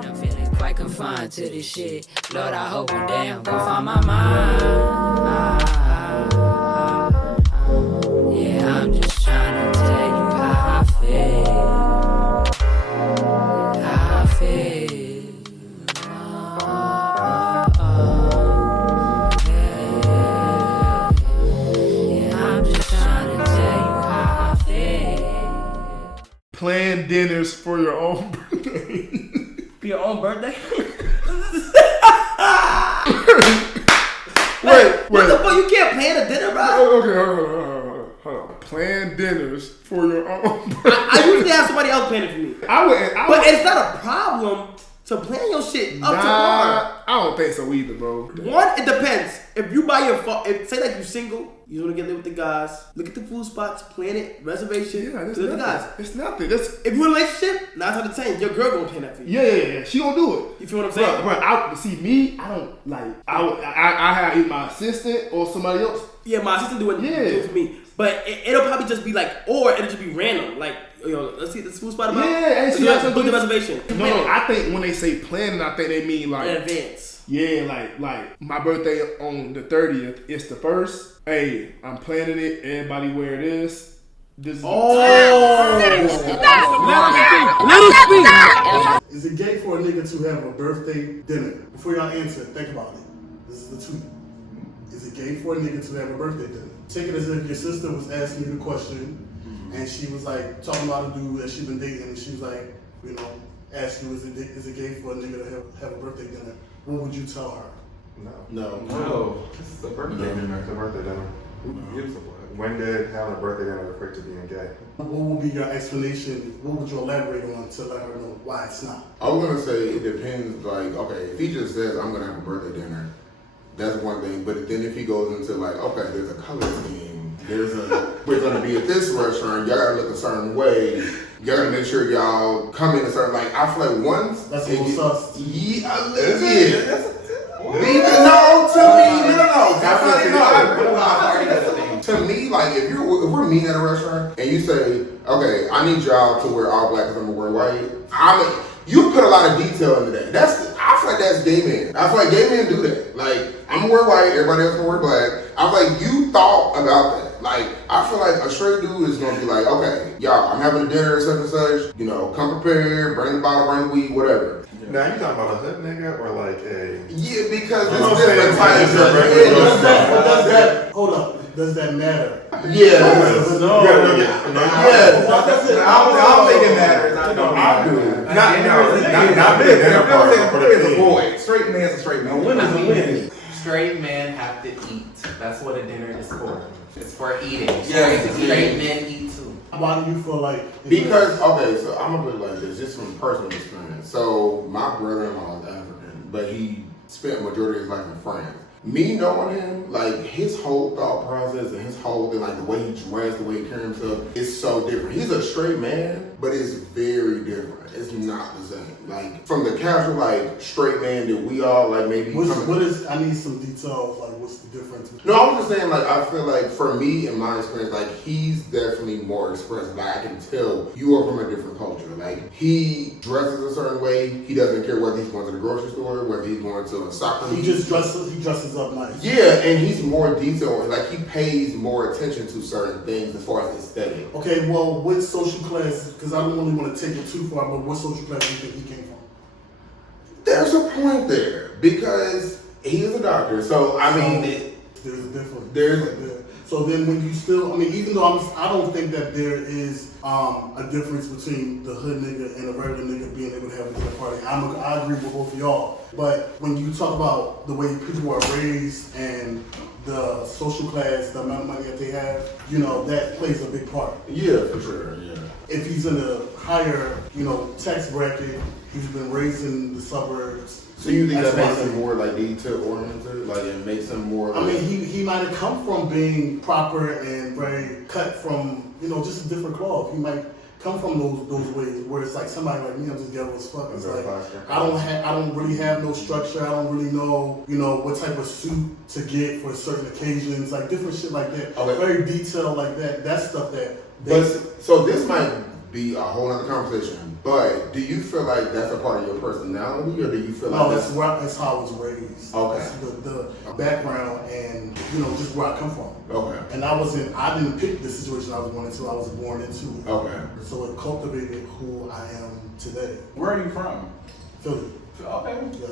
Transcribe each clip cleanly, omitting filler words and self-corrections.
night, I'm feeling quite confined to this shit. Lord, I hope one day I'm gonna find my mind. Yeah, I'm just trying to tell you how I feel. How I feel. Yeah, I'm just trying to tell you how I feel. Plan dinners for your own birthday. For your own birthday? Wait. What the fuck? You can't plan a dinner, bro? Okay, hold on. Plan dinners for your own birthday. I usually have somebody else plan it for me. But it's not a problem to plan your shit up to par. I don't think so either, bro. One, it depends. If you buy your say like you single, you want to get lit with the guys, look at the food spots, plan it, reservation, Yeah, to the guys. It's nothing. If you're in a relationship, 9 out of 10, your girl gonna plan that for you. Yeah. She gonna do it. You feel what I'm saying? But see me, I don't like. I have either my assistant or somebody else. Yeah, my assistant do it for me. But it'll probably just be like, or it'll just be random. Like, let's see this food spot about. Yeah, and let's book the reservation. No, I think when they say planning, I think they mean like in advance. Yeah, like my birthday on the 30th. It's the 1st. Hey, I'm planning it. Everybody where it is. This is Let us speak. Is it gay for a nigga to have a birthday dinner? Before y'all answer, think about it. This is the tweet. Is it gay for a nigga to have a birthday dinner? Take it as if your sister was asking you the question, and she was like talking about a dude that she been dating, and she was like, ask you, is it gay for a nigga to have a birthday dinner? What would you tell her? No. This is a birthday dinner. It's a birthday dinner. When did having a birthday dinner equate to being gay? What would be your explanation? What would you elaborate on to let her know why it's not? I was gonna say it depends. Like, okay, if he just says I'm gonna have a birthday dinner, that's one thing. But then if he goes into like, okay, there's a color scheme. We're gonna be at this restaurant. Y'all gotta look a certain way. Y'all gotta make sure y'all come in a certain. Like, I feel like once that's a little sus. Yeah. To me, like if we're meeting at a restaurant and you say, okay, I need y'all to wear all black because I'm gonna wear white. You put a lot of detail into that. I feel like that's gay men. I feel like gay men do that. Like, I'm gonna wear white, everybody else gonna wear black. I feel like you thought about that. Like, I feel like a straight dude is gonna be like, okay, y'all, I'm having a dinner, such and such. Come prepared, bring the bottle, bring the weed, whatever. Now you talking about a hood nigga or like a? Yeah, because there's different types of. Hold up. Does that matter? Yeah. No. I don't think it matters. I do. Not me. There's a boy. Straight man's a straight man. Women's a women. Straight men have to eat. That's what a dinner is for. It's for eating. Yeah, straight men eat too. Why do you feel like? Because, okay, so I'm gonna put it like this, just from personal experience. So my brother-in-law is African, but he spent majority of his life in France. Me knowing him, like his whole thought process and his whole thing, like the way he dressed, the way he carries himself, is so different. He's a straight man, but it's very different. It's not the same. Like from the casual, like straight man that we all like maybe. I need some details. Like what's the difference? No, I was just saying, like I feel like for me in my experience, like he's definitely more expressive. Like I can tell you are from a different culture. Like he dresses a certain way. He doesn't care whether he's going to the grocery store, whether he's going to a soccer. He dresses up nice. Yeah, and he's more detailed. Like he pays more attention to certain things as far as aesthetic. Okay, well, what social class? Because I don't really want to take it too far, but what social class do you think he came from? There's a point there because he is a doctor. So I mean, there's a difference. So then when you still, even though I don't think that there is a difference between the hood nigga and a regular nigga being able to have a dinner party. I agree with both of y'all. But when you talk about the way people are raised and the social class, the amount of money that they have, that plays a big part. Yeah, for sure, yeah. If he's in a higher, tax bracket, he's been raised in the suburbs. So you think that makes him more like detail oriented? Like it makes him more like... he might have come from being proper and very cut from, just a different cloth. He might come from those ways where it's like somebody like me, I'm just ghetto as fuck. It's like I don't really have no structure. I don't really know, what type of suit to get for certain occasions, like different shit like that. Okay. Very detailed like that. That's stuff that so this might be a whole other conversation. But do you feel like that's a part of your personality, or do you feel No, like that's how I was raised. Okay. That's the background and, just where I come from. Okay. And I didn't pick the situation I was born into, I was born into it. Okay. So it cultivated who I am today. Where are you from? Philly. Okay. Yeah.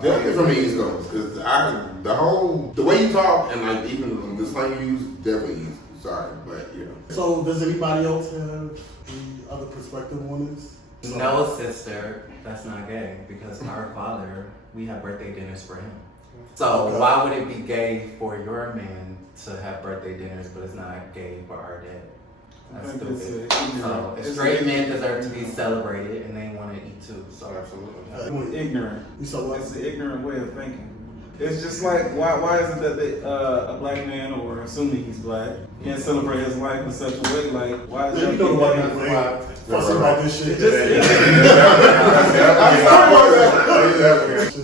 Definitely from the East Coast, because the way you talk and like even the slang you use, definitely East. Sorry, but So does anybody else have any other perspective on this? No, sister, that's not gay because our father, we have birthday dinners for him. So Okay. why would it be gay for your man to have birthday dinners, but it's not gay for our dad? That's stupid. So straight men deserve to be celebrated, and they want to eat too. So Absolutely. Ignorant. You saw what? It's an ignorant way of thinking. It's just like, why is it that a black man, or assuming he's black, can't celebrate his life in such a way? Like, why is Yeah, that? you know the white people ain't fussing about this shit.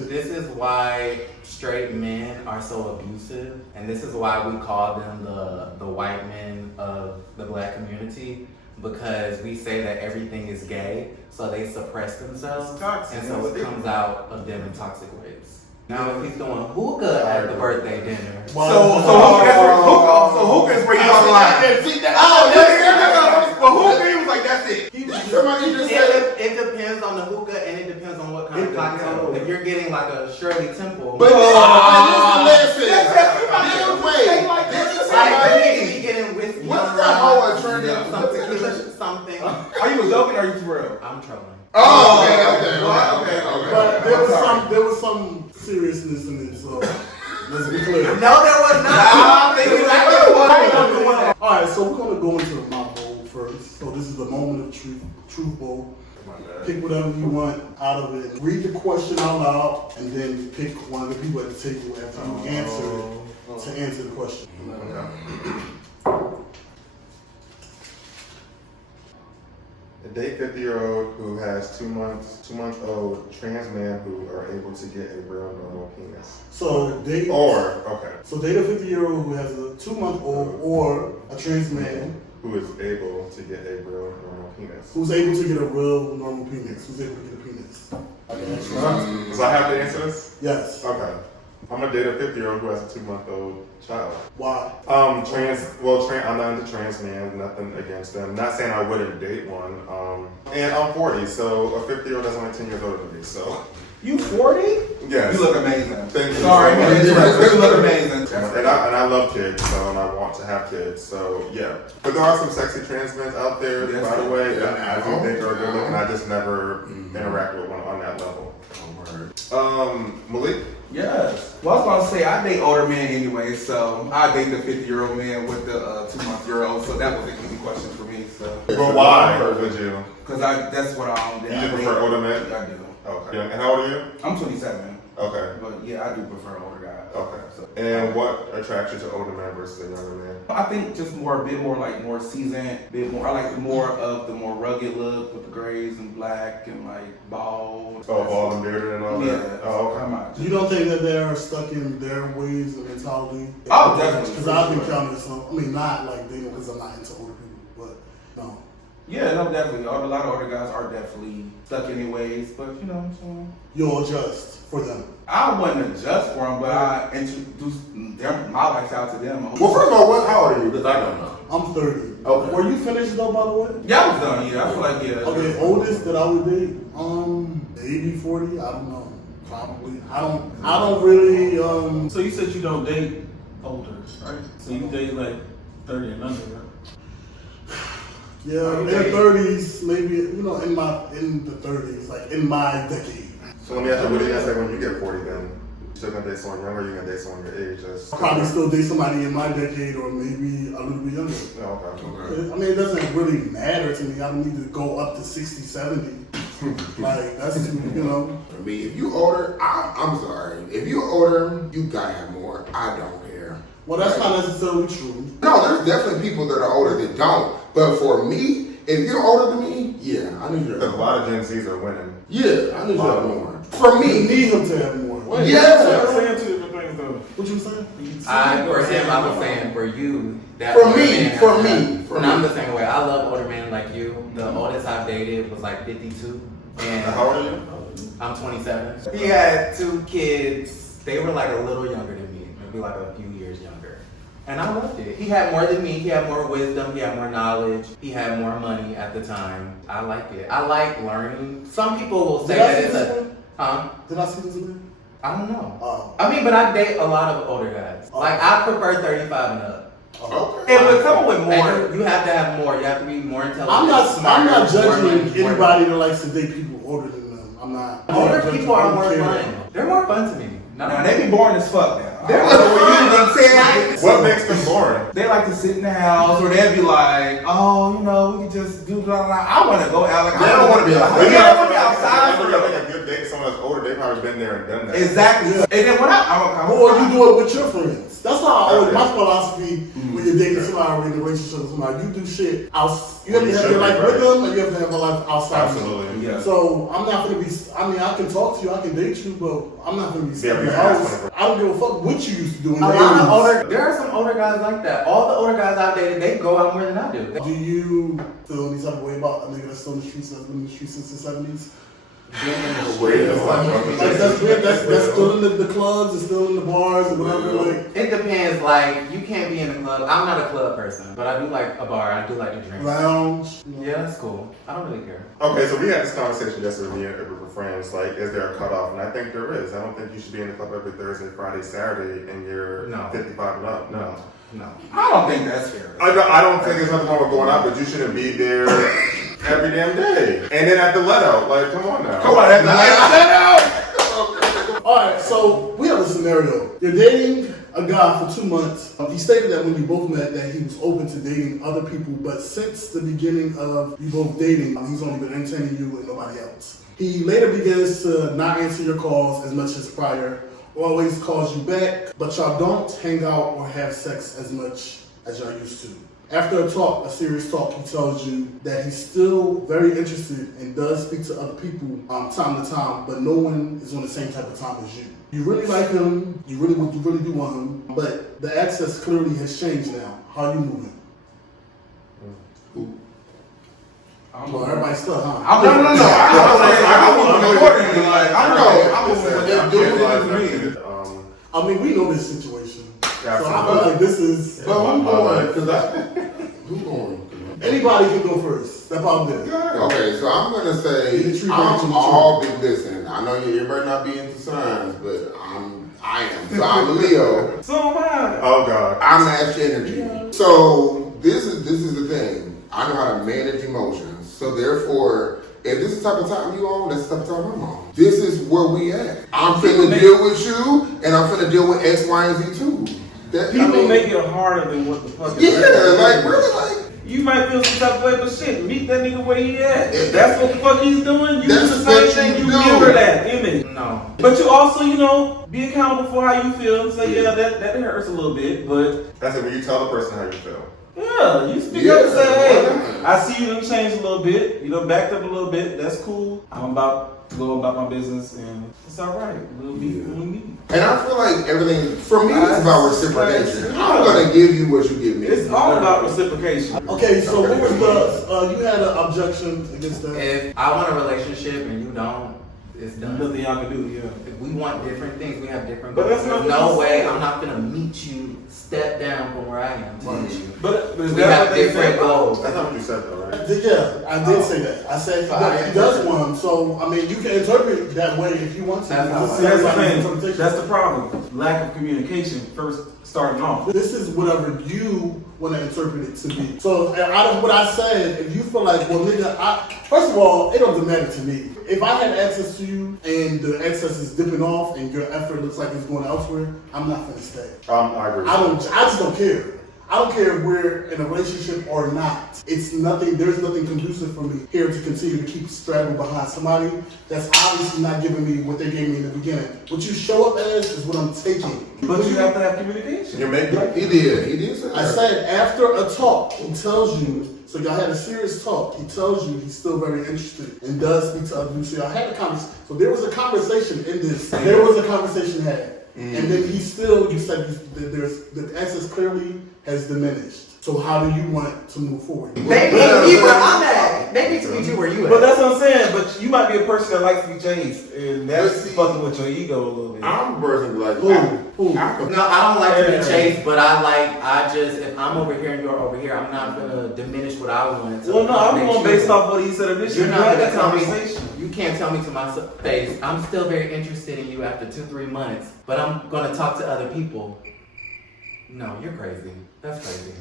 this is why straight men are so abusive, and this is why we call them the white men of the black community, because we say that everything is gay, so they suppress themselves, It's toxic. and so it comes out of them in toxic ways. Now, if he's doing hookah at the birthday dinner, So hookah is where you draw the line. Well, hookah, he was like, that's it. somebody just said. it depends on the hookah, and it depends on what kind of cocktail. If you're getting like a Shirley Temple, But listen, this is like somebody. you need to be getting whiskey. What's that whole alternative? Some tequila, something. Are you joking or are you for real? I'm trolling. Oh, okay. But there was some seriousness in it, so let's be clear. No, there was not. All right, so we're gonna go into the mock bowl first. So this is the moment of truth bowl. Pick whatever you want out of it. Read the question out loud, and then pick one of the people at the table after you answer it to answer the question. A date 50-year-old who has 2 months old trans man who are able to get a real normal penis. So date date a 50-year-old who has a 2-month-old or a trans man who is able to get a real normal penis. who's able to get a real normal penis. Who's able to get a penis? So I have to answer this? Yes. Okay. I'm gonna date a 50-year-old who has a 2-month-old child. Why? I'm not into trans men, nothing against them. Not saying I wouldn't date one. And I'm 40, so a 50-year-old that's only 10 years older than me, so. You 40? Yes. You look amazing. Thank you. Sorry, man. You look amazing. And I love kids, and I want to have kids, so yeah. But there are some sexy trans men out there, by the way, that I do think are good looking. I just never interact with one on that level. Malik? Yes. Well, I was about to say, I date older men anyway, so I date the 50-year-old man with the 2-month-year-old, so that was an easy question for me, so. But why would you? Because that's what I You just prefer older men? I do. Okay. Yeah. And how old are you? I'm 27. Okay. But yeah, I do prefer older guys. Okay. So. And what attracts you to older men versus a younger man? I think just a bit more seasoned, I like more of the more rugged look with the grays and black and like bald. Oh, bald and bearded and all Yeah. that? Oh, okay. Come on. You don't think that they're stuck in their ways of mentality? Oh, definitely. Because I've encountered some. I mean, not like dating because I'm not into older people, but no. Yeah, no, definitely. A lot of older guys are definitely stuck in their ways, but you know, so You'll adjust for them. I wouldn't adjust for them, but I introduce my lifestyle to them. Well, first of all, how old are you? Because I don't know. I'm 30. Okay. Were you finished though, by the way? Yeah, I was done. Yeah, I feel like Okay, oldest that I would date, maybe 40. I don't know. Probably. I don't really. So you said you don't date older, right? So you date like 30 and under, right? Yeah, in their 30s, maybe in the 30s, like in my decade. So let me ask you, what do you guys say when you get 40 then? You still gonna date someone younger or you gonna date someone your age? I'll probably still date somebody in my decade or maybe a little bit younger. Oh, okay. I mean, it doesn't really matter to me. I don't need to go up to 60, 70. Like, that's, For me, if you older, I'm sorry. If you older, you gotta have more. I don't care. Well, that's not necessarily true. No, there's definitely people that are older that don't. But for me, if you're older than me, yeah, I need you to Because have a more. lot of Gen Zs are winning. Yeah, I need you to have more. For You me, need them to have more. yes. Saying two different things. points though. What you saying? For him, I was saying for you. That For older me, man for has me, that. for And me. I'm the same way. I love older men like you. The oldest I've dated was like 52. And How old are you? I'm 27. He had 2 kids. They were like a little younger than me, maybe like a few years younger. And I loved it. He had more than me. He had more wisdom. He had more knowledge. He had more money at the time. I like it. I like learning. Some people will say that it's a... Huh? Did I see this today? I don't know. Oh. I mean, but I date a lot of older guys. Like, I prefer 35 and up. Okay. And with couple with more. And you have to have more. You have to be more intelligent. I'm not smarter, judging more money, more- anybody that likes to date people older than them. I'm not. Older judging. people I are don't more care. fun. They're more fun to me. Now they be boring as fuck now. They're What makes them boring? They like to sit in the house, or they'll be like, oh, you know, we can just do blah blah. I want to go out. Like, They don't want to be outside. They don't want to be outside for If real. you're like a good date, someone that's older, they've probably been there and done that. Exactly. Yeah. And then when I'm Or you do it with your friends. That's how I always, Okay. my philosophy when you're dating somebody or in a relationship with somebody, you do shit out. You have to You have should your life be, with right. them, and you have to have a life outside of them. Absolutely. Yeah. So I'm not gonna be. I mean, I can talk to you, I can date you, but I'm not gonna be Yeah, sitting in the you're house. asking. I don't give a fuck what you used to do in A the lot of 80s. older. There are some older guys like that. All the older guys I've dated, they go out more than I do. Do you feel any type of way about a nigga that's still in the streets, that's been in the streets since the 70s? Wait, it's Like that's weird. That's still in the clubs, it's still in the bars, or whatever. Like It depends. Like, you can't be in a club. I'm not a club person, but I do like a bar. I do like to drink. lounge. You know? Yeah, that's cool. I don't really care. Okay, so we had this conversation yesterday with me and a group of friends. Like, is there a cutoff? And I think there is. I don't think you should be in the club every Thursday, Friday, Saturday, and you're No. 55 and up. No. No. I don't think that's fair. I don't think there's nothing wrong with going out, but you shouldn't be there every damn day. And then at the let out, like, come on now. Come on, that's All right, so we have a scenario. You're dating a guy for 2 months. He stated that when you both met that he was open to dating other people, but since the beginning of you both dating, he's only been entertaining you and nobody else. He later begins to not answer your calls as much as prior, always calls you back, but y'all don't hang out or have sex as much as y'all used to. After a serious talk, he tells you that he's still very interested and does speak to other people time to time, but no one is on the same type of time as you. You really like him, you really do want him, but the access clearly has changed now. How you moving? Well, everybody's stuck, huh? No. I mean, we know this situation. So I Absolutely. feel like this is... But who's going? Who's going? Anybody can go first. Step out there. Okay, so I'm gonna say Be the tree I'm branch in the all big. Listen, I know you everybody not be into signs, but I am. So I'm Leo. So am I. Oh, God. I'm Ash Energy. So this is the thing. I know how to manage emotions. So therefore, if this is the type of time you on, that's the type of time I'm on. This is where we at. I'm finna deal with you, and I'm finna deal with X, Y, and Z too. People make it harder than what the fuck is Yeah, like right. really, like. You might feel some type of way, but shit, meet that nigga where he at. If that's what the fuck he's doing, you do That's the what same thing, you you do. mirror that image. No. But you also, be accountable for how you feel and say, yeah, that hurts a little bit, but That's it. When you tell the person how you feel. yeah, you speak up and say, hey, I see you done changed a little bit, backed up a little bit, that's cool. I'm about to go about my business and it's alright. We'll be when we meet. And I feel like everything, for me, it's about reciprocation. I'm gonna give you what you give me. It's all about reciprocation. Okay, so what was the, you had an objection against that? If I want a relationship and you don't, it's done. Nothing y'all can do, yeah. If we want different things, we have different But goals. that's not There's what no you way said. I'm not gonna meet you, step down from where I am to meet you. But is We that have what they different said? goals. That's not what you said, though, right? Yeah, I did say that. I said he does want him, so I mean, you can interpret it that way if you want to. That's how I- This That's is the like thing. interpretation. That's the problem. Lack of communication first starting off. This is whatever you want to interpret it to be. So out of what I said, if you feel like, well, nigga, first of all, it doesn't matter to me. If I had access to you and the access is dipping off and your effort looks like it's going elsewhere, I'm not gonna stay. I agree. I just don't care. I don't care if we're in a relationship or not. It's nothing, there's nothing conducive for me here to continue to keep straddling behind somebody that's obviously not giving me what they gave me in the beginning. What you show up as is what I'm taking. But you have to have communication. You're making He did say that. I said after a talk, he tells you, so y'all had a serious talk, he tells you he's still very interested and does speak to other people. So y'all had a conversation. So there was a conversation in this. There was a conversation had. and then he still, you said the access clearly has diminished. So how do you want to move forward? They need me where I'm at. They need to meet you where you at. But that's what I'm saying. But you might be a person that likes to be chased, and that's fucking with your ego a little bit. I'm a person like, No, I don't like to be chased, but if I'm over here and you're over here, I'm not gonna diminish what I want. Well, no, I'm going based off what he said initially. You're not gonna tell me. Conversation. You can't tell me to my face. I'm still very interested in you after 2-3 months, but I'm gonna talk to other people. No, you're crazy. That's crazy.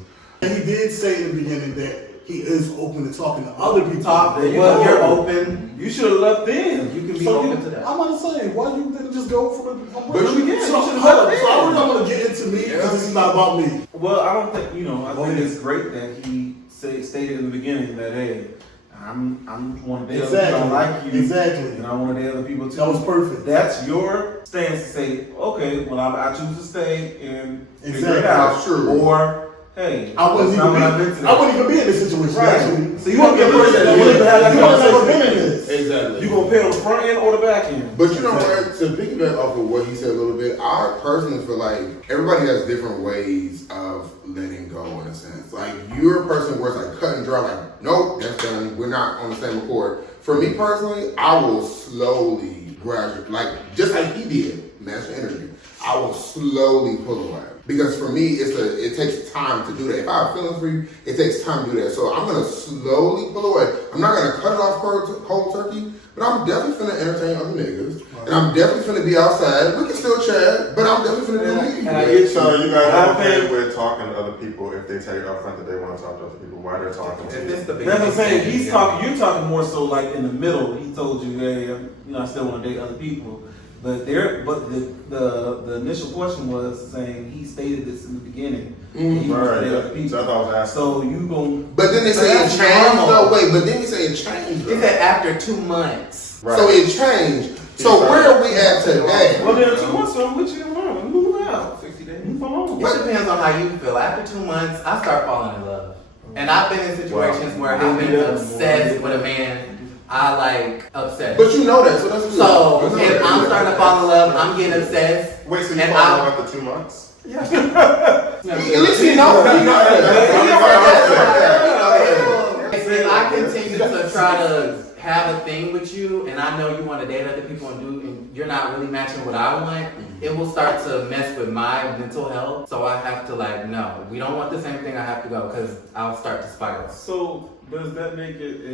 And he did say in the beginning that he is open to talking to other people. Well, you're open. You should have left then. You can be open to that. I'm gonna say, why you didn't just go for the? But you can. So I'm gonna get into me because this is not about me. Well, I don't think I think it's great that he stated in the beginning that hey, I'm one of the other people don't like you. Exactly. And I'm one of the other people too. That was perfect. That's your stance to say, okay, well I choose to stay and figure it That's out. true. Or hey, I wouldn't even be in this situation. Right. Actually. So you want to be a person that wouldn't have that conversation. Exactly. You gonna pay on the front end or the back end. But you know what? To piggyback off of what he said a little bit, I personally feel like everybody has different ways of letting go in a sense. Like you're a person where it's like cut and dry, like, nope, that's done. We're not on the same accord. For me personally, I will slowly gradually, like just like he did, Master Energy, I will slowly pull away. Because for me, it takes time to do that. If I have feelings for you, it takes time to do that. So I'm gonna slowly pull away. I'm not gonna cut it off cold turkey, but I'm definitely finna entertain other niggas. And I'm definitely finna be outside. We can still chat, but I'm definitely finna do me. So you guys are okay with talking to other people if they tell you up front that they want to talk to other people while they're talking to you? That's what I'm saying. You're talking more so like in the middle. He told you, hey, I still want to date other people. But the initial question was saying he stated this in the beginning. He wants to date other people. So I thought I was asking. So you gon' But then they say it changed though. Wait, but then they say it changed though. He said after 2 months. Right. So it changed. So where are we at today? Well, then 2 months, so I'm with you alone. Move out. 60 days. Move on. It depends on how you feel. After 2 months, I start falling in love. And I've been in situations where I've been obsessed with a man. I like obsessed. But you know that, so that's good. So if I'm starting to fall in love, I'm getting obsessed. Wait, so you fall in love after 2 months? Yeah. At least he knows. If I continue to try to have a thing with you, and I know you want to date other people and you're not really matching what I want, it will start to mess with my mental health. So I have to no, we don't want the same thing. I have to go because I'll start to spiral. So does that make it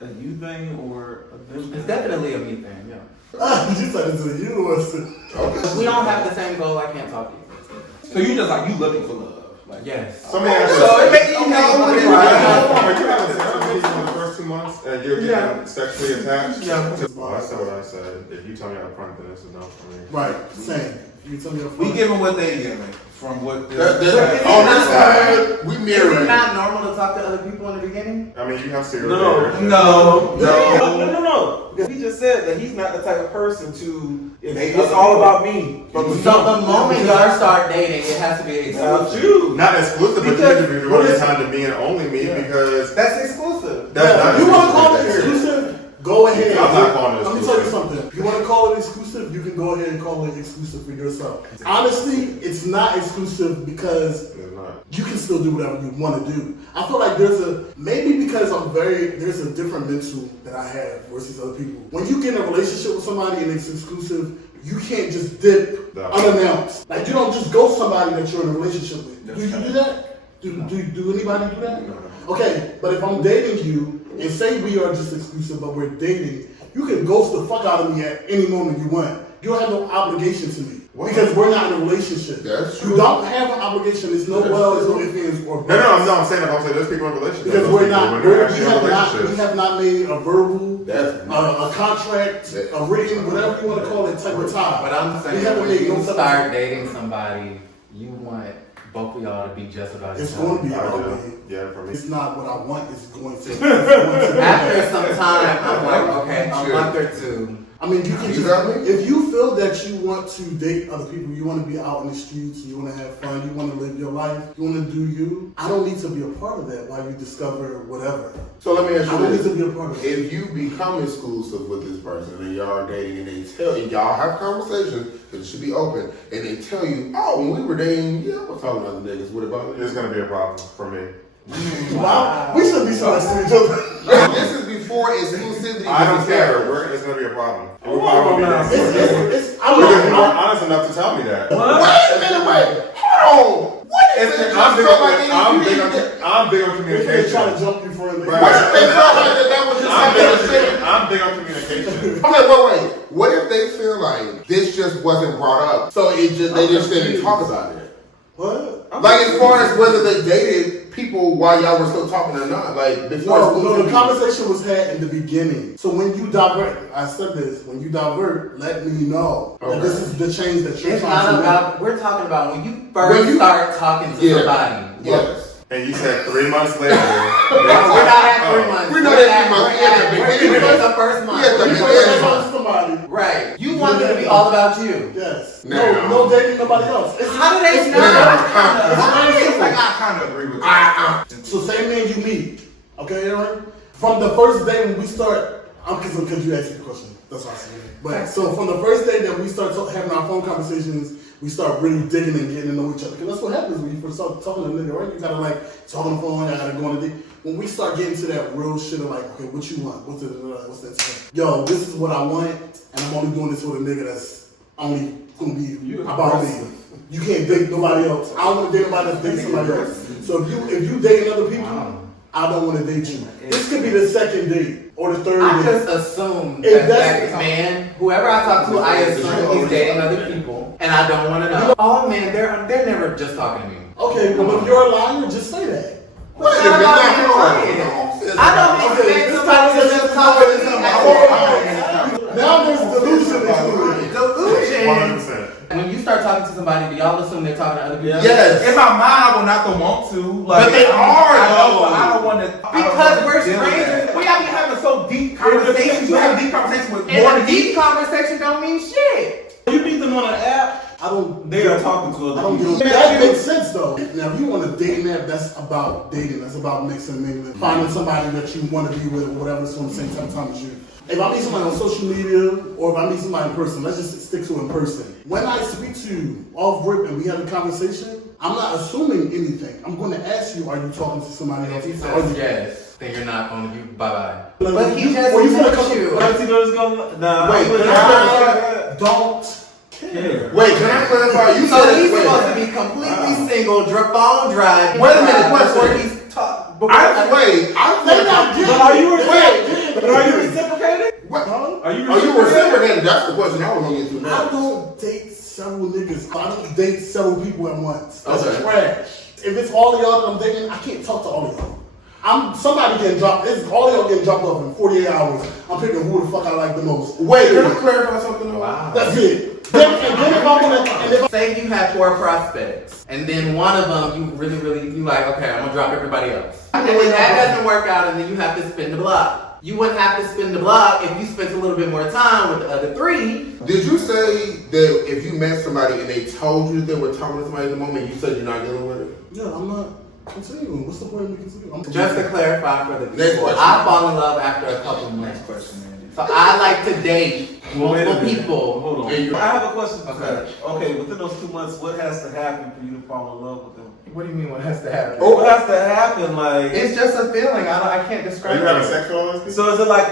a you thing or a them thing? It's definitely a me thing. Yeah. You said it's a you or We don't have the same goal. I can't talk to you. So you just you looking for love? Like yes. So let me ask you. So it makes you know. But you have in the first 2 months and you're getting sexually attached? Yeah. Well, I said what I said. If you tell me up front, then it's a no for me. Right, same. You tell me up We front. give them what they give me from what. On this side, we Is it mirroring. not normal to talk to other people in the beginning? I mean, you have cigarette. No. He just said that he's not the type of person to. It's all about me. So the moment y'all start dating, it has to be exclusive. Not exclusive, but Because- you need to devote your time to me and only me because That's exclusive. that's not You want to call it exclusive. exclusive? Go ahead. I'm not calling it Let me exclusive. tell you something. If you want to call it exclusive, you can go ahead and call it exclusive for yourself. Honestly, it's not exclusive because It's not. you can still do whatever you want to do. I feel like maybe because there's a different mental that I have versus other people. When you get in a relationship with somebody and it's exclusive, you can't just dip unannounced. Like you don't just ghost somebody that you're in a relationship with. Do you do that? Do anybody do that? Okay, but if I'm dating you and say we are just exclusive but we're dating, you can ghost the fuck out of me at any moment you want. You don't have no obligation to me. Because we're not in a relationship. That's true. You don't have an obligation. There's no there's no ifs, ands, or buts. No, I'm saying that. I'm saying there's people in relationships. Because Those we're people, not, when they're actually in we relationships. have not made a verbal, That's a contract, a written, whatever you want to call it, type of tie. But I'm saying We haven't when made you no start dating somebody, you want both of y'all to be just about each It's other. going to be I ugly. do. Yeah, for me. It's not what I want. It's going to. It's going to After some time, I'm like, okay, a month or two, I mean, you can You got me? if you feel that you want to date other people, you want to be out in the streets, you want to have fun, you want to live your life, you want to do you. I don't need to be a part of that while you discover whatever. So let me ask I you don't need this. to be a part of it. If you become exclusive with this person and y'all are dating and they tell you, y'all have conversations, because it should be open, and they tell you, oh, when we were dating, yeah, we're talking about the niggas, what about it? It's gonna be a problem for me. Wow. We should be nice to each other. This is before exclusivity. I don't care. It's gonna be a problem. We're on probably gonna now. be dating. I'm Because you were not. honest enough to tell me that. Wait a minute, wait. Hold on. What if they I'm big felt on, like they I'm didn't big do on, that? I'm big on If they communication. try to jump you for a nigga. Right. What if they felt like that was just something? I'm big on communication. Okay, wait. What if they feel like this just wasn't brought up, so it just they just didn't talk about it? What? Like as far as whether they dated people while y'all were still talking or not, like before. No, the conversation was had in the beginning. So when you divert, I said this, when you divert, let me know that this is the change that you're It's trying not to about, we're talking about when you first start talking to somebody. Yes. And you said 3 months later. We're not at 3 months. We're not at 3 months. We're at the first month. Yeah, the make. beginning. Somebody. Right. You want it to be all about you. Yes. Now. No dating nobody else. It's, How do they know? I kind of agree with you. So say me and you meet, okay, Aaron? From the first day when we start, because you asked me the question, that's why I said it. But so from the first day that we start having our phone conversations, we start really digging and getting to know each other. Because that's what happens when you first start talking to a nigga, right? You gotta like talk on the phone, I gotta go on a date. When we start getting to that real shit of like, okay, what you want? What's that? Yo, this is what I want, and I'm only doing this with a nigga that's only gonna be about me. You can't date nobody else. I don't want to date nobody that's dating somebody else. So if you dating other people, I don't want to date you. This could be the second date or the third I date. just assume If that that's- that man, whoever I talk to, I assume he's dating other people, and I don't want to know. Oh man, they're never just talking to me. Okay, well if you're a liar, just say that. Wait a How minute, about now, being hold on. lying? I don't Okay, expect this somebody to just talk to me. Now there's delusion included. Delusion. 100%. When you start talking to somebody, do y'all assume they're talking to other people? Yes. In my mind, I would not to want to. Like, But they are, I know, though. but I don't want to. Because we're strangers. We have been having so deep conversations. You have deep conversations with more And a than deep conversation don't mean shit. you meet them on an app. I don't. They are talking to I other don't people. give a That makes sense though. Now, if you want a dating app, that's about dating. That's about mixing and mingling. Finding somebody that you want to be with or whatever that's on the same time as you. If I meet somebody on social media or if I meet somebody in person, let's just stick to in person. When I speak to you off rip and we have a conversation, I'm not assuming anything. I'm going to ask you, are you talking to somebody And else? if he Or says you- yes, then you're not going to be bye-bye. Like, But he just or you gonna wants come- you. But you know it's going. Nah. Wait, I don't care. Wait, can I clarify? You So said he's wait. supposed to be completely single, phone dry. Wait a minute, before question. he's talk. They're not getting But are you it. reciprocating? Wait. But are you reciprocating? What? Huh? Are you Are you reciprocating? That's the question I was gonna get to I now. don't date several niggas. I don't date several people at once. That's Okay. trash. If it's all of y'all that I'm dating, I can't talk to all of y'all. Somebody getting dropped. It's all of y'all getting dropped off in 48 hours. I'm picking who the fuck I like the most. Wait, can I clarify something though? Wow. That's it. Then if I'm gonna, Say you have 4 prospects, and then one of them you really you like. Okay, I'm gonna drop everybody else. And then that doesn't work out, and then you have to spin the block. You wouldn't have to spin the block if you spent a little bit more time with the other 3. Did you say that if you met somebody and they told you that they were talking to somebody at the moment, you said you're not dealing with it? yeah, I'm not continuing. What's the point of me continuing? Just to clarify for the Next people, question. I fall in love after a couple months. So I like to date multiple people. Hold on. And you- I have a question for Okay. that. Okay, within those 2 months, what has to happen for you to fall in love with them? What do you mean? What has to happen? What has to happen? Like, It's just a feeling. I can't Are describe you having it. sex with all these people? so is it like?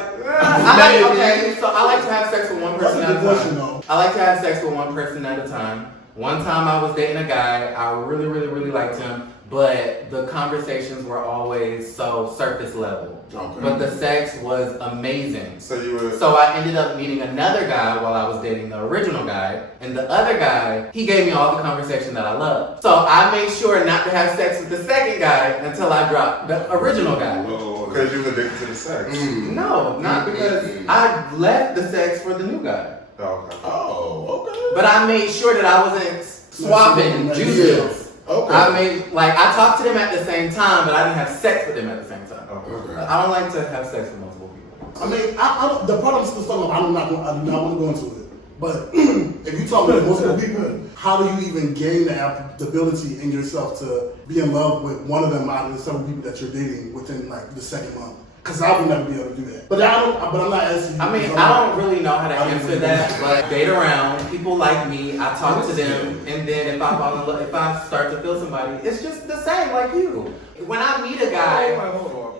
So I like to have sex with one person That's a at good a question, time. though. I like to have sex with one person at a time. One time I was dating a guy. I really liked him, but the conversations were always so surface level. Okay. But the sex was amazing. So you would. So I ended up meeting another guy while I was dating the original guy, and the other guy, he gave me all the conversation that I loved. So I made sure not to have sex with the second guy until I dropped the original guy. Because you was addicted to the sex. No, not because I left the sex for the new guy. Oh, okay. Oh, okay. But I made sure that I wasn't swapping juices. Okay. I talked to them at the same time, but I didn't have sex with them at the same time. Okay. Okay. I don't like to have sex with multiple people. I mean, I don't, the part I'm still talking about, I do not want to go into it. But if you talk with multiple people, how do you even gain the ability in yourself to be in love with one of them out of the several people that you're dating within like the second month? Because I would never be able to do that. But I'm not asking you. I mean, I don't really know how to answer that, but date around, people like me, I talk to them, and then if I fall in love, if I start to feel somebody, it's just the same like you. When I meet a guy,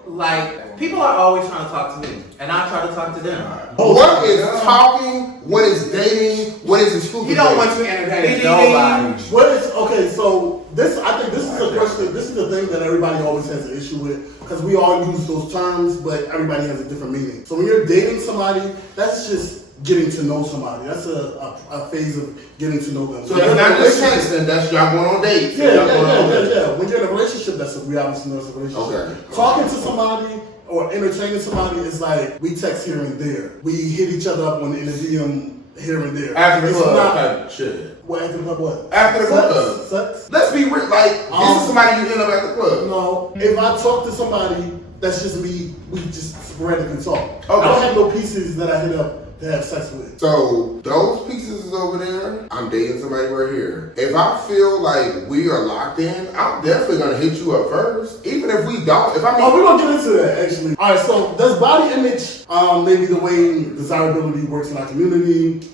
like, people are always trying to talk to me, and I try to talk to them. What is talking? What is dating? What is exclusive? You don't want to entertain nobody. What is, okay, so I think this is a question, this is the thing that everybody always has an issue with, because we all use those terms, but everybody has a different meaning. So when you're dating somebody, that's just getting to know somebody. That's a phase of getting to know them. So that's not just texting, that's y'all going on dates. Yeah. When you're in a relationship, we obviously know it's a relationship. Okay. Talking to somebody or entertaining somebody is like, we text here and there. We hit each other up in the DM here and there. After the club type shit. What, after the club what? After the club. Sex? Let's be real, like, this is somebody you end up at the club. No. If I talk to somebody, that's just me, we just sporadically talk. Okay. I don't have no pieces that I hit up to have sex with. So those pieces is over there. I'm dating somebody right here. If I feel like we are locked in, I'm definitely gonna hit you up first. Even if we don't. If I mean, we're gonna get into that actually. All right. So does body image, maybe the way desirability works in our community,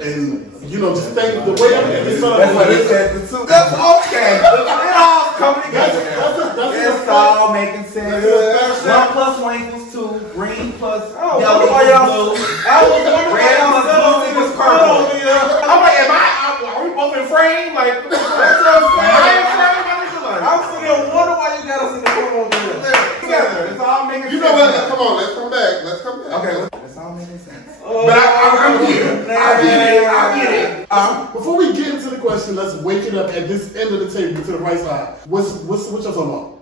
and just think the way everything is set up. That's what it says too. That's okay. It all coming together. It's all making sense. 1 + 1 = 2. Green plus yellow why y'all- plus blue. I was wondering why Red y'all plus blue equals purple. I'm like, are we both in frame? Like, what's up? I was sitting here wondering why you got us in the room over here. Together. It's all making sense. you know what? Come on, let's come back. Okay, it's all making sense. But I'm here. I get it. Before we get into the question, let's wake it up at this end of the table to the right side. What y'all talking about?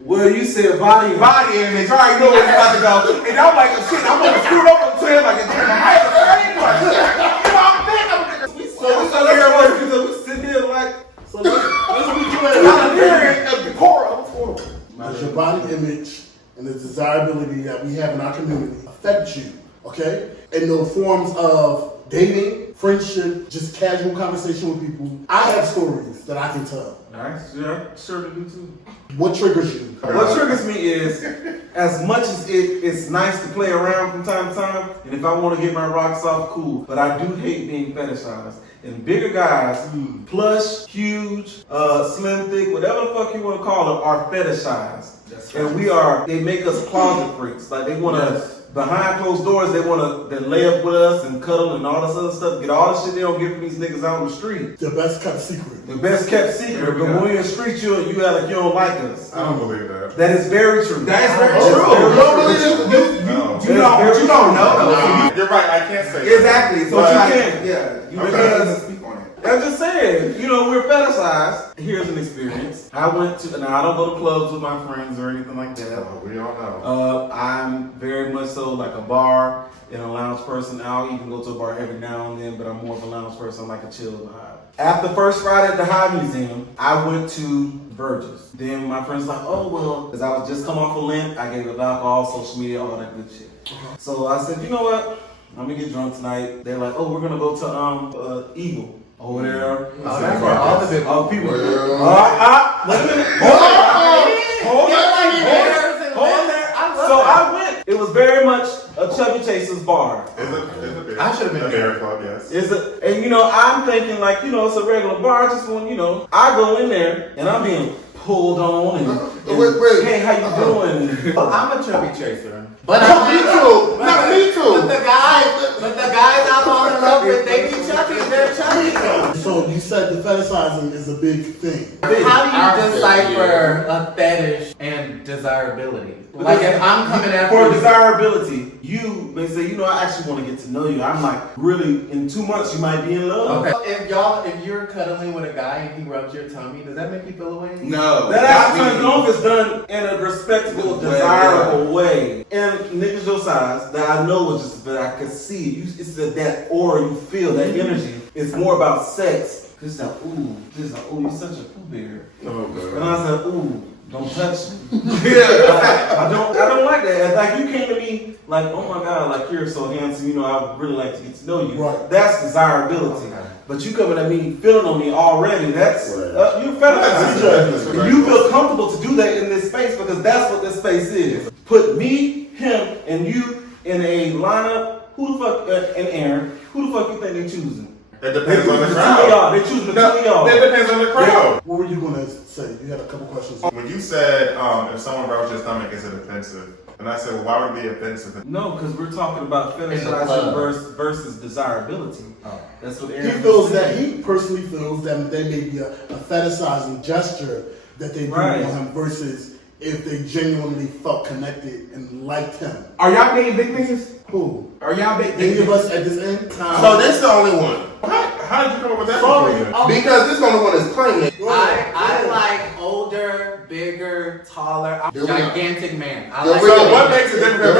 Well, you said body. Body image. I already know where it's about to go. And I'm like, shit, I'm gonna screw it up to him like a damn. I ain't afraid. You know, I'm thinking. We sitting here like. So let's be clear. Does your body image and the desirability that we have in our community affect you? Okay? In the forms of dating, friendship, just casual conversation with people. I have stories that I can tell. Nice. Yeah, sure to do too. What triggers you? What triggers me is, as much as it's nice to play around from time to time, and if I want to get my rocks off, cool. But I do hate being fetishized. And bigger guys, plush, huge, slim, thick, whatever the fuck you want to call them, are fetishized. And they make us closet freaks. Like they want to, behind closed doors, they want to lay up with us and cuddle and all this other stuff. Get all the shit they don't get from these niggas out on the street. The best kept secret. The best kept secret. But when we're in the street, you act like you don't like us. I don't believe that. That is very true. That is very true. You don't know. You're right. I can't say Exactly. So But you you can. can. Because speak on it. I'm just saying, we're fetishized. Here's an experience. I went to, now I don't go to clubs with my friends or anything like that. We all know. I'm very much so like a bar and a lounge person. I'll even go to a bar every now and then, but I'm more of a lounge person. I like a chill vibe. After first Friday at the High Museum, I went to Burgess. Then my friends like, oh well, because I was just come off a Lent, I gave up alcohol, social media, all that good shit. So I said, you know what? I'm gonna get drunk tonight. They're like, oh, we're gonna go to Eagle over there. Oh, that's where all the big people. Well, Wait a minute. Hold on. So I went. It was very much a Chubby Chaser's bar. Is it I should have been a there. bear club, yes. And I'm thinking like, it's a regular bar. I just want, I go in there and I'm being pulled on and wait. hey, how you doing? I'm a Chubby Chaser. But me too. Not me too. But the guys I'm falling in love with, they be chubby. They're chubby. So you said the fetishizing is a big thing. How do you decipher a fetish and desirability? Like if I'm coming after For you. desirability, you may say, I actually want to get to know you. I'm like, really, in 2 months you might be in love. Okay. If you're cuddling with a guy and he rubs your tummy, does that make you feel away? No. That actually turns on if it's done in a respectable, desirable way. And niggas your size that I know is just that I can see. It's that aura you feel, that energy. It's more about sex. Cause it's like, ooh, you're such a poo bear. Oh, And God. I said, ooh, don't touch me. I don't like that. Like you came to me like, oh my God, like you're so handsome, you know, I would really like to get to know you. Right. That's desirability. But you coming at me feeling on me already, that's, you're fetishizing. And you feel comfortable to do that in this space because that's what this space is. Put me, him, and you in a lineup, who the fuck, and Aaron, who the fuck you think they choosing? It depends on the Two crowd. of y'all. They choosing the two of y'all. It depends on the crowd. What were you gonna say? You had a couple questions. When you said if someone rubs your stomach, is it offensive? And I said, well, why would it be offensive? No, because we're talking about fetishizing versus desirability. That's what Aaron He feels that he personally feels that they may be a fetishizing gesture that they do on him versus if they genuinely felt connected and liked him. Are y'all being big niggas? Who? Are y'all big Any of niggas? us at this end? So this the only one. How did you come up with that? Sorry. conclusion? Because this the only one that's claiming it. I like older, bigger, taller, gigantic man. I like So what makes it different?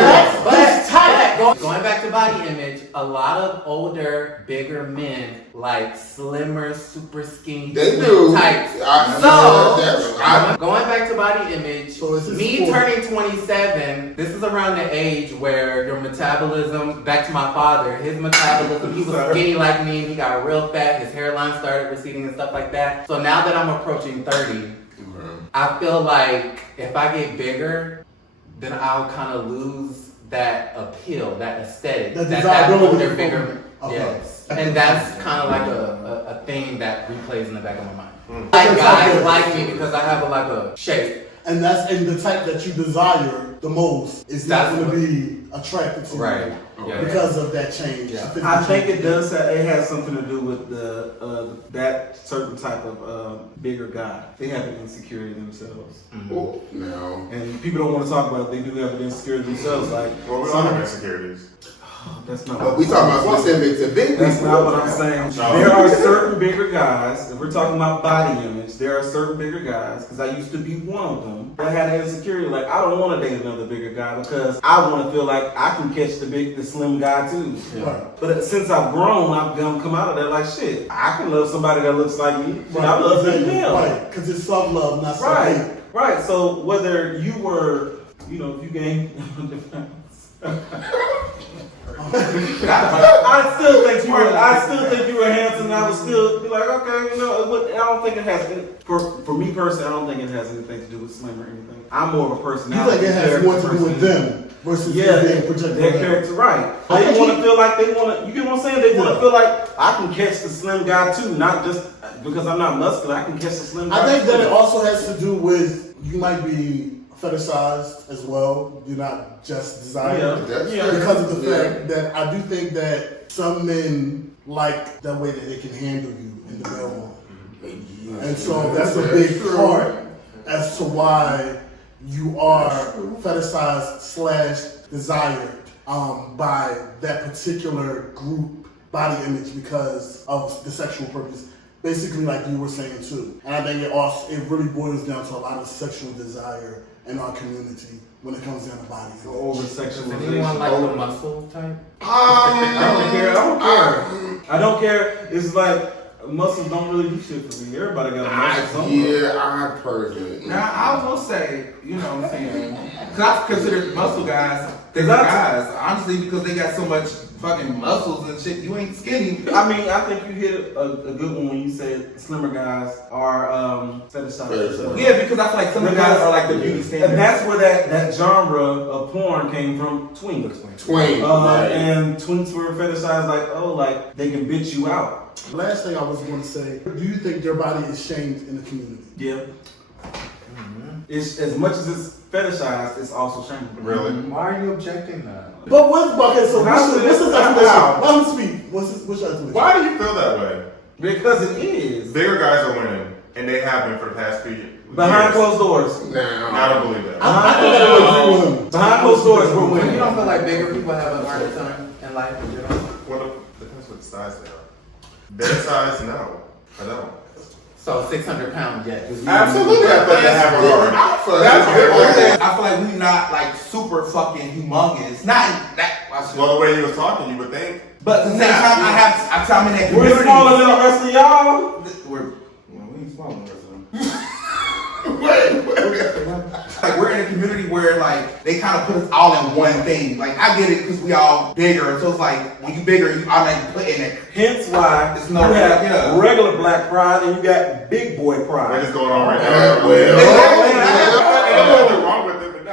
But going back to body image, a lot of older, bigger men like slimmer, super skinny, They do. types. Going back to body image, So is this me for- turning 27, this is around the age where your metabolism, back to my father, his metabolism, he was skinny like me, he got real fat, his hairline started receding and stuff like that. So now that I'm approaching 30, I feel like if I get bigger, then I'll kind of lose that appeal, that aesthetic, The that desirability older, from- bigger. Okay. Yes. And that's kind of like a thing that replays in the back of my mind. Like guys like me because I have a shape. And the type that you desire the most is not going to be attracted to Right. you Yeah. because of that change. Yeah. I think it does. It has something to do with that certain type of bigger guy. They have an insecurity themselves, Oh, no. and people don't want to talk about it. They do have an insecurity themselves. Like Well, we all have insecurities. that's not. But we talking about specific to big people. That's not what I'm saying. No. There are certain bigger guys. If we're talking about body image, there are certain bigger guys. Because I used to be one of them. I had an insecurity. Like I don't want to date another bigger guy because I want to feel like I can catch the slim guy too. Right. But since I've grown, I've come out of that like shit. I can love somebody that looks like me. Shit, I love exactly. female. Right, because it's self-love, not self-hate. Right. So whether you were, if you gained I still think you were handsome. And I would still be like, okay, I don't think it has. For me personally, I don't think it has anything to do with slim or anything. I'm more of a You personality. think it has more to do with them versus you being projected their on them. character, right? They want to feel like they want to. You get what I'm saying? They want to feel like I can catch the slim guy too, not just because I'm not muscular. I can catch the slim guy. I think too. that it also has to do with you might be fetishized as well. You're not just desired. Yeah. Because of the fact that I do think that some men like the way that they can handle you in the bedroom. And so that's a big part as to why you are fetishized / desired by that particular group body image because of the sexual purpose. Basically, like you were saying too. And I think it really boils down to a lot of sexual desire in our community when it comes down to body image. Over Does sexualization. anyone like the muscle type? I don't care. It's like muscles don't really do shit for me. Everybody got a muscle somewhere. I personally. Now, I will say, you know what I'm saying? Because I consider muscle guys bigger guys, honestly, because they got so much fucking muscles and shit. You ain't skinny. I mean, I think you hit a good one when you said slimmer guys are fetishized. Yeah, because I feel like some of the guys are like the beauty standard. And that's where that genre of porn came from, twinks. Right. And twinks were fetishized like they can bitch you out. Last thing I was going to say, do you think their body is shamed in the community? Yeah. It's as much as it's fetishized, it's also shameful. Really? Why are you objecting that? But okay, so what's his explanation? How? Let him speak. What's your explanation? Why do you feel that way? Because it is. Bigger guys are winning, and they have been for the past few years. Behind closed doors. I don't believe that. I think I would agree with him. Behind closed doors, we're You winning. don't feel like bigger people have a harder time in life in general? Well, it depends what size they are. Their size, no. I don't. So 600 pounds, yes. Absolutely, I thought they have a hard. That's different. I feel like we not like super fucking humongous. Not that. Well, the way he was talking, you would think. But at the same time, I'm in that We're community. smaller than the rest of y'all. We ain't smaller than the rest of them. Wait. community where like they kind of put us all in one thing. Like I get it because we all bigger, so it's like when you bigger, you automatically put in it. Hence why It's you no have regular black pride and you got big boy pride. What is going on right now? Nothing wrong with it, but no.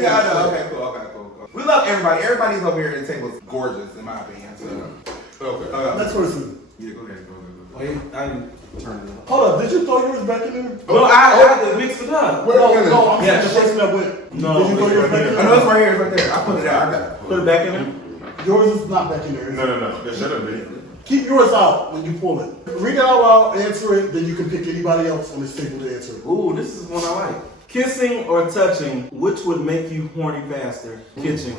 Yeah, I know. Okay, cool. We love everybody. Everybody's over here at the table is gorgeous, in my opinion. So. Okay. Next person. Yeah, go ahead. Wait, I didn't turn it up. Hold up, did you throw yours back in there? No, I had to mix it up. Wait a minute. No, I'm Yeah, saying the person that went. No, Did you throw yours back in I there? know it's right here. It's right there. I put it out. I got it. Put it back in there. Yours is not back in there. is it? No. There shouldn't be. Keep yours out when you pull it. Read it out loud, answer it, then you can pick anybody else on this table to answer it. Ooh, this is one I like. Kissing or touching, which would make you horny faster? Kitchen.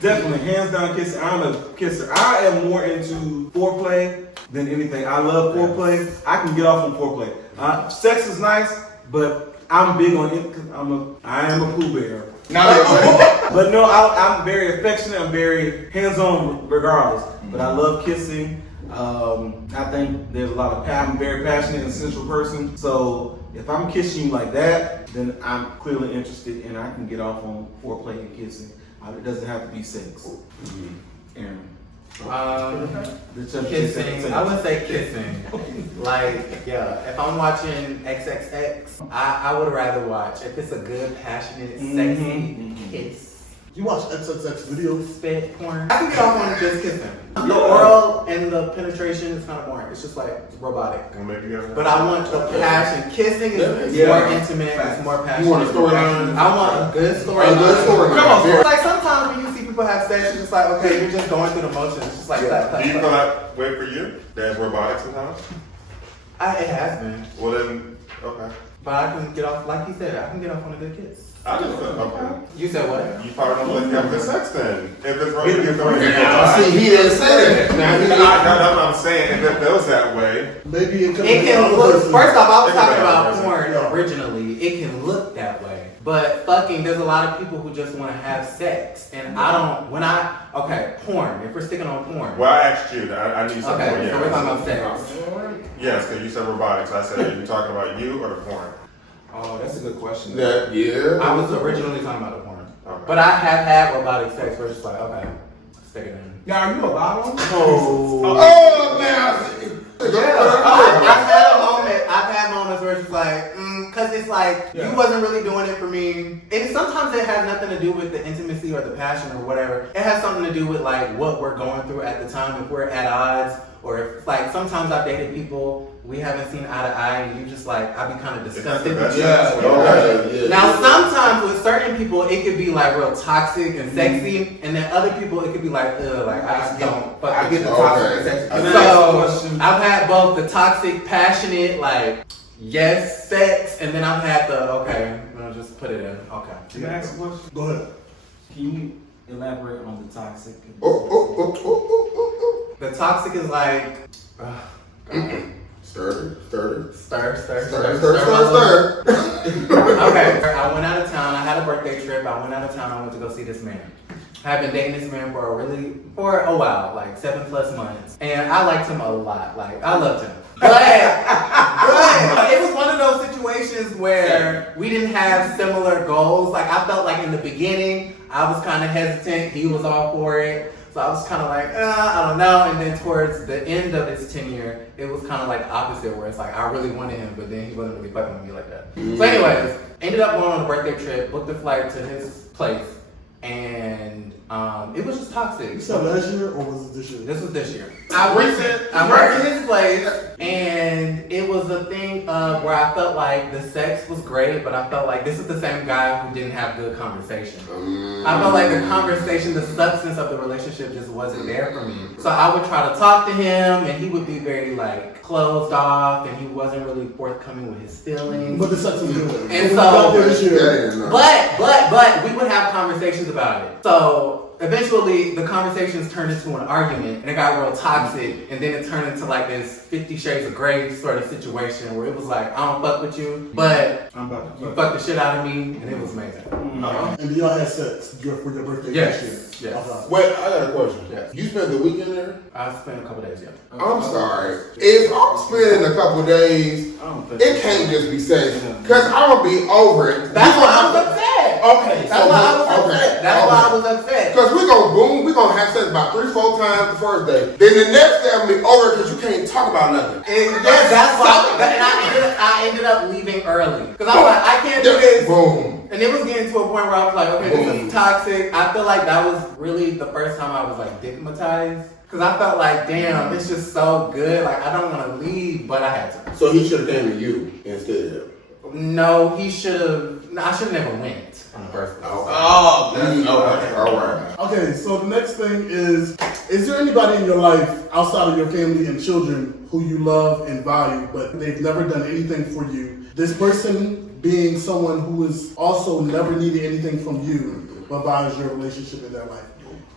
Definitely, hands down kissing. I'm a kisser. I am more into foreplay than anything. I love foreplay. I can get off on foreplay. Sex is nice, but I'm big on it because I am a Pooh Bear. But no, I'm very affectionate. I'm very hands-on regardless. But I love kissing. I think there's a lot of I'm a very passionate and sensual person. So if I'm kissing you like that, then I'm clearly interested and I can get off on foreplay and kissing. It doesn't have to be sex. Aaron. Kissing. I would say kissing. Like, yeah, if I'm watching XXX, I would rather watch if it's a good, passionate, sexy kiss. You watch XXX videos? Spit porn. I can get off on just kissing. The oral and the penetration is kind of boring. It's just like robotic. But I want the passion. Kissing is more intimate. It's more passionate. You want a storyline? I want a good storyline. A good storyline. Come on. Like sometimes when you see people have sex, it's just like, okay, you're just going through the motions. It's just like that. Do you feel that way for you? That's robotic sometimes? It has been. Well then, okay. But I can get off, like you said, I can get off on a good kiss. I just feel okay. You said what? You probably don't like having sex then. If it's right, you're going to See, he didn't say that. That's what I'm saying. If it feels that way. Maybe it can look, first off, I was talking about person. porn originally. It can look that way. But fucking, there's a lot of people who just want to have sex. And I don't, okay, porn. If we're sticking on porn. Well, I asked you. I need something. Okay, so we're talking about sex. Yes, because you said robotics. I said, are you talking about you or the porn? Oh, that's a good question. Yeah. I was originally talking about the porn. Okay. But I have had robotic sex where it's just like, okay, stick it in. Now, are you a bottom? Oh, now. I've had moments where it's just like, cause it's like, you wasn't really doing it for me. And sometimes it has nothing to do with the intimacy or the passion or whatever. It has something to do with like what we're going through at the time. If we're at odds, or if like sometimes I've dated people we haven't seen eye to eye, and you just like, I be kind of disgusted with you. Now sometimes with certain people it could be like real toxic and sexy, and then other people it could be like, like I just don't. I get the toxic and sexy. So I've had both the toxic, passionate, like yes, sex, and then I've had the I'll just put it in. Okay. Can I ask a question? Go ahead. Can you elaborate on the toxic? The toxic is like Stir. Okay, I went out of town. I had a birthday trip. I went out of town. I went to go see this man. I've been dating this man for a while, like 7+ months, and I liked him a lot. Like I loved him, but it was one of those situations where we didn't have similar goals. Like I felt like in the beginning I was kind of hesitant. He was all for it. So I was kind of like, I don't know. And then towards the end of his tenure, it was kind of like opposite, where it's like, I really wanted him, but then he wasn't really fucking with me like that. So anyways, ended up going on a birthday trip, booked a flight to his place, and it was just toxic. You said last year or was it this year? This was this year. I went to his place, and it was a thing of where I felt like the sex was great, but I felt like this is the same guy who didn't have good conversation. I felt like the conversation, the substance of the relationship just wasn't there for me. So I would try to talk to him, and he would be very like closed off, and he wasn't really forthcoming with his feelings. But the sex was good. And so, but we would have conversations about it. So eventually the conversations turned into an argument and it got real toxic, and then it turned into like this 50 Shades of Grey sort of situation where it was like, I don't fuck with you, but you fucked the shit out of me, and it was amazing. And then y'all had sex for your birthday Yes. this year? Yes. Okay. Wait, I got a question. Yes. You spent the weekend there? I spent a couple days, yeah. I'm sorry. If I'm spending a couple days, it can't just be sex. Because I'm going to be over it. That's why I was upset. Okay. That's why I was upset. That's why I was upset. Because we're going to boom, we're going to have sex about 3-4 times the first day. Then the next day I'm going to be over because you can't talk about nothing. And that's why. And I ended up leaving early. Because I was like, I can't do this. Boom. And it was getting to a point where I was like, okay, this is toxic. I feel like that was really the first time I was like stigmatized. Because I felt like, damn, it's just so good. Like, I don't want to leave, but I had to. So he should have came to you instead of. No, he should have. No, I should have never went in the first place. Oh, okay. All right. Okay, so the next thing is there anybody in your life outside of your family and children who you love and value, but they've never done anything for you? This person being someone who has also never needed anything from you, but values your relationship in their life.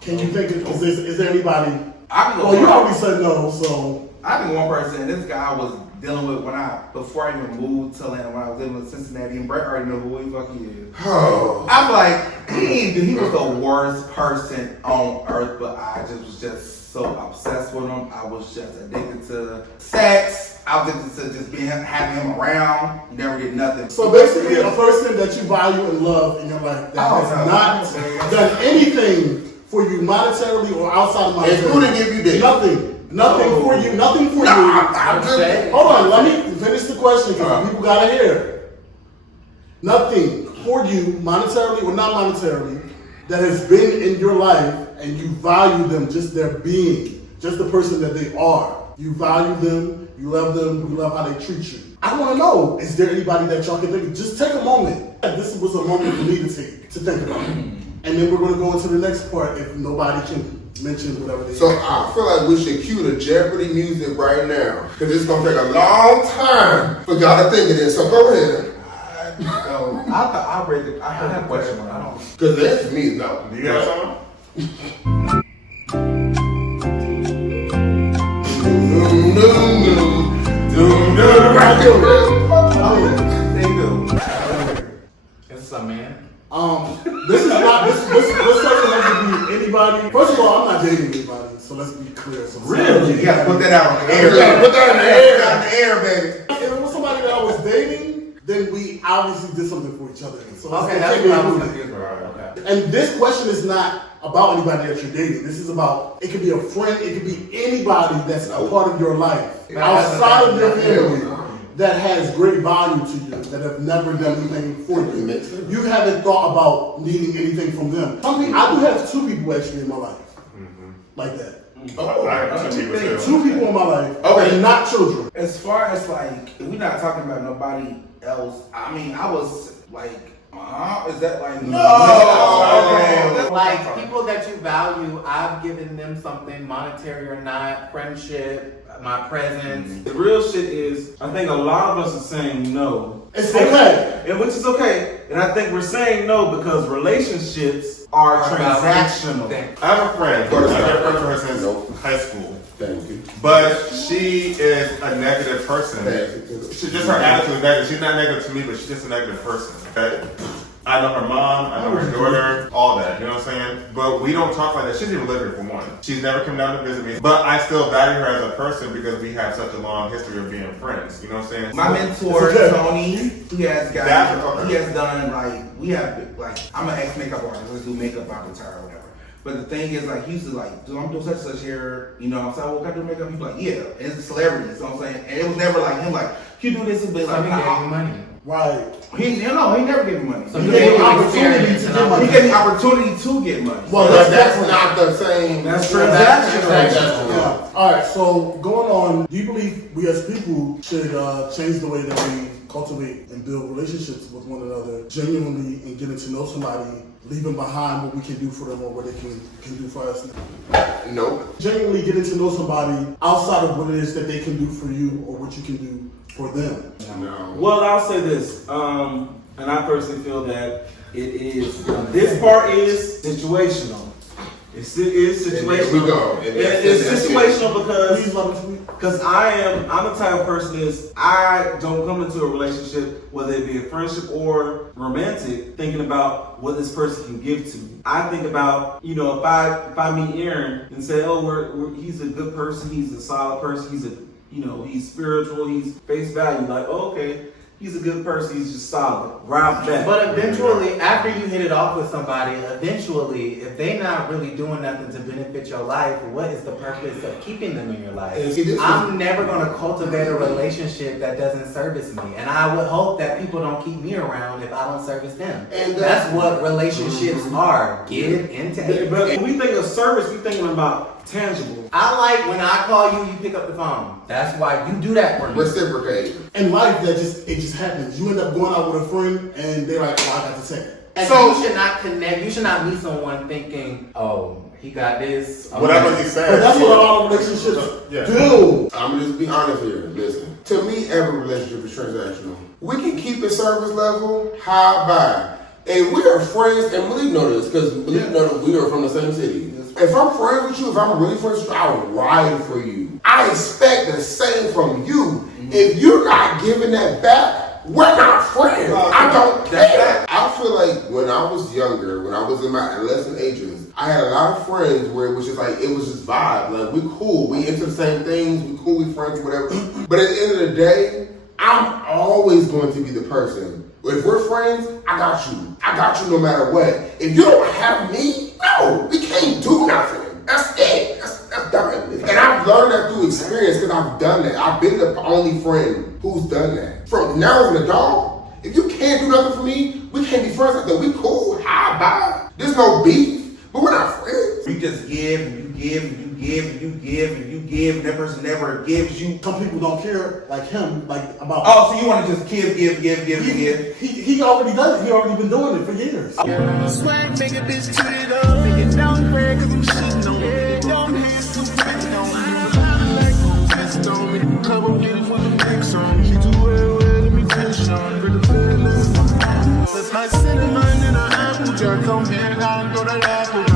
Can you think of, is there anybody? Well, you already said no, so. I think one person, this guy I was dealing with before I even moved to Atlanta, when I was living in Cincinnati, and Brett already know who the fuck he is. Oh. I'm like, he was the worst person on earth, but I was just so obsessed with him. I was just addicted to sex. I was addicted to just having him around. He never did nothing. So basically, a person that you value and love in your life that has not done anything for you monetarily or outside of monetarily. And who didn't give you this? Nothing. Nothing for you. Nothing for you. Hold on. Let me finish the question because people gotta hear. Nothing for you, monetarily or not monetarily, that has been in your life and you value them, just their being, just the person that they are. You value them, you love how they treat you. I want to know, is there anybody that y'all can think of? Just take a moment. This was a moment for me to think about. And then we're going to go into the next part if nobody can mention whatever they So I feel like we should cue the Jeopardy music right now. Because it's going to take a long time for y'all to think of this. So go ahead. I have a question. Because that's me, no. Do you have something? It's a man. This is not this doesn't have to be anybody. First of all, I'm not dating anybody, so let's be clear. So Really? You gotta put that out on the air. Yeah, put that in the air, out in the air, baby. If it was somebody that I was dating, then we obviously did something for each other. So Okay, that's what I was confused about. Okay. And this question is not about anybody that you're dating. This is about, it could be a friend, it could be anybody that's a part of your life, outside of your family, that has great value to you, that have never done anything for you. You haven't thought about needing anything from them. I do have 2 people actually in my life, like that. I have 2 people too. 2 people in my life, and not children. As far as like, we're not talking about nobody else. I mean, I was like, is that like No. Like people that you value, I've given them something, monetary or not, friendship, my presence. The real shit is, I think a lot of us are saying no. It's okay. And which is okay. And I think we're saying no because relationships are transactional. I have a friend who's been her since high school. Thank you. But she is a negative person. She just her attitude is negative. She's not negative to me, but she's just a negative person. Okay? I know her mom, I know her daughter, all that, you know what I'm saying? But we don't talk like that. She doesn't even live here for one. She's never come down to visit me. But I still value her as a person because we have such a long history of being friends. You know what I'm saying? my mentor Tony? He has done like, we have like, I'm an ex-makeup artist. Let's do makeup out the tire or whatever. But the thing is, like, he used to like, dude, I'm doing such and such here. You know, I'm saying, well, can I do makeup? He's like, yeah. And it's a celebrity. You know what I'm saying? And it was never like him, like, you do this and be like, Something gave me money. Right. He never gave me money. So He gave me opportunity to get money. He gave me opportunity to get money. Well, that's not the same. That's transactional. Yeah. All right. So going on, do you believe we as people should change the way that we cultivate and build relationships with one another, genuinely, and getting to know somebody, leaving behind what we can do for them or what they can do for us? No. Genuinely getting to know somebody outside of what it is that they can do for you or what you can do for them. No. Well, I'll say this, and I personally feel that it is, this part is situational. It's And situational. there we go. And It's that's it. situational because I'm the type of person is I don't come into a relationship, whether it be a friendship or romantic, thinking about what this person can give to me. I think about, if I meet Aaron and say, oh, he's a good person, he's a solid person, he's spiritual, he's face value. Like, okay, he's a good person, he's just solid. Right back. But eventually, after you hit it off with somebody, if they not really doing nothing to benefit your life, what is the purpose of keeping them in your life? I'm never going to cultivate a relationship that doesn't service me. And I would hope that people don't keep me around if I don't service them. And that's what relationships are. Give and take. But when we think of service, we thinking about tangible. I like when I call you, you pick up the phone. That's why you do that for me. Reciprocate. In life, it just happens. You end up going out with a friend, and they're like, "Oh, I got the second." And so you should not connect. You should not meet someone thinking, "Oh, he got this." Whatever he said. But that's what a lot of relationships do. I'm gonna just be honest here. Listen, to me, every relationship is transactional. We can keep the service level high by, and we are friends. And Malik know this because Malik know that we are from the same city. If I'm friends with you, if I'm really friends with you, I'll ride for you. I expect the same from you. If you're not giving that back, we're not friends. I don't care. I feel like when I was younger, when I was in my adolescent ages, I had a lot of friends where it was just like, it was just vibe. Like, we cool. We into the same things. We cool. We friends, whatever. But at the end of the day, I'm always going to be the person. If we're friends, I got you. I got you no matter what. If you don't have me, no, we can't do nothing. That's it. That's done. And I've learned that through experience because I've done that. I've been the only friend who's done that. From now as an adult, if you can't do nothing for me, we can't be friends like that. We cool. Hi, bye. There's no beef, but we're not friends. You just give and you give and you give and you give and you give, and that person never gives you. Some people don't care like him, like about. Oh, so you want to just give. He already does it. He already been doing it for years. Swag, make a bitch toot it up. Make it down bad cause I'm shitting on it. Don't hate super on me. Like no fist on me. Come on, get it with the bricks on me. She too well, let me fish on for the feelings. That's my cinnamon in an apple jar. Come here, now go to apple.